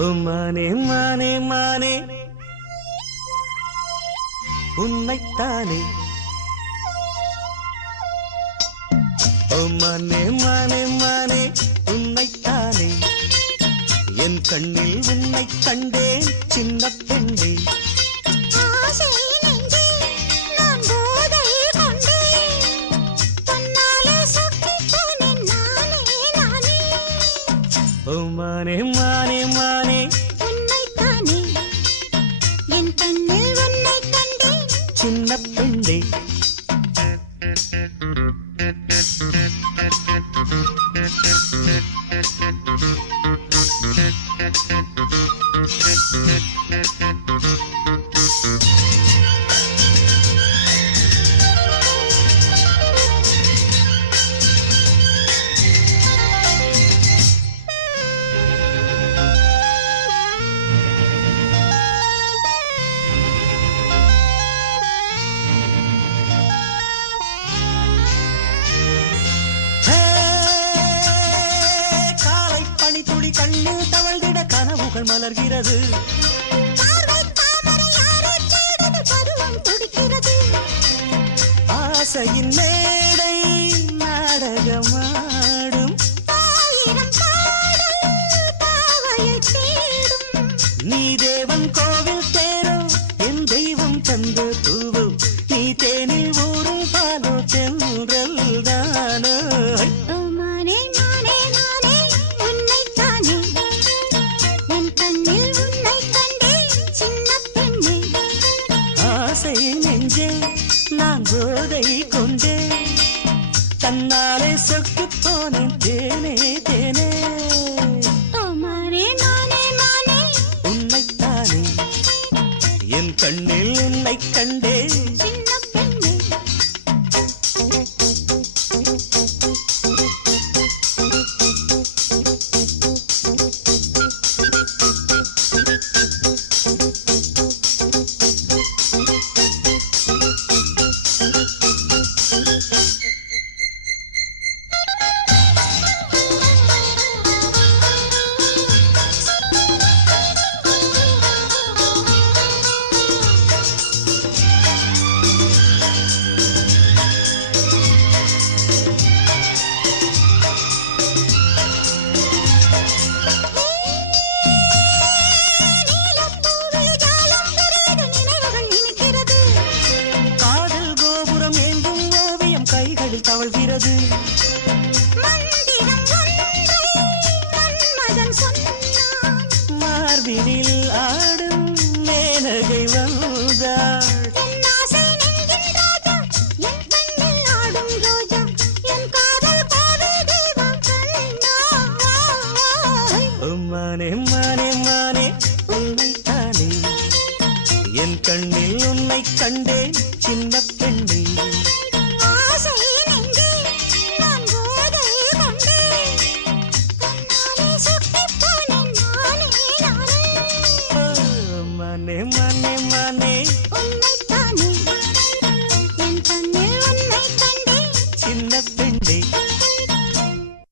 ஓ மானே மானே மானே உன்னைத்தானே ஓ மானே மானே மானே உன்னைத்தானே என் கண்ணில் உன்னை கண்டேன் சின்ன பெண்ணே ஓ மானே மானே மானே உன்னைத்தானே என் கண்ணில் உன்னை கண்டேன் சின்ன பெண்ணே கண்ணில் தவழ்ந்திட கனவுகள் மலர்கிறது ஆசையின் மேடை நாடகமாடும் நீ தேவன் கோவில் தேரோ என் தெய்வம் தந்த தூவோ நீ தேனில் ஊரும் பாலோ சென்றல் தானோ நெஞ்சே நான் போதை கொண்டே தன்னாலே சொக்கு போனேன் தேனே தேனே உன்னைத்தானே என் கண்ணில் உன்னை கண்டே தவழ்கிறது மார்பினில் ஆடும் மேனகை வந்தாள் மானே மானே மானே உன்னைத்தானே என் கண்ணில் உன்னை கண்டேன் சின்ன பெண்ணே மானே மானே மானே உன்னைத்தானே என் கண்ணில் உன்னை கண்டேன் சின்ன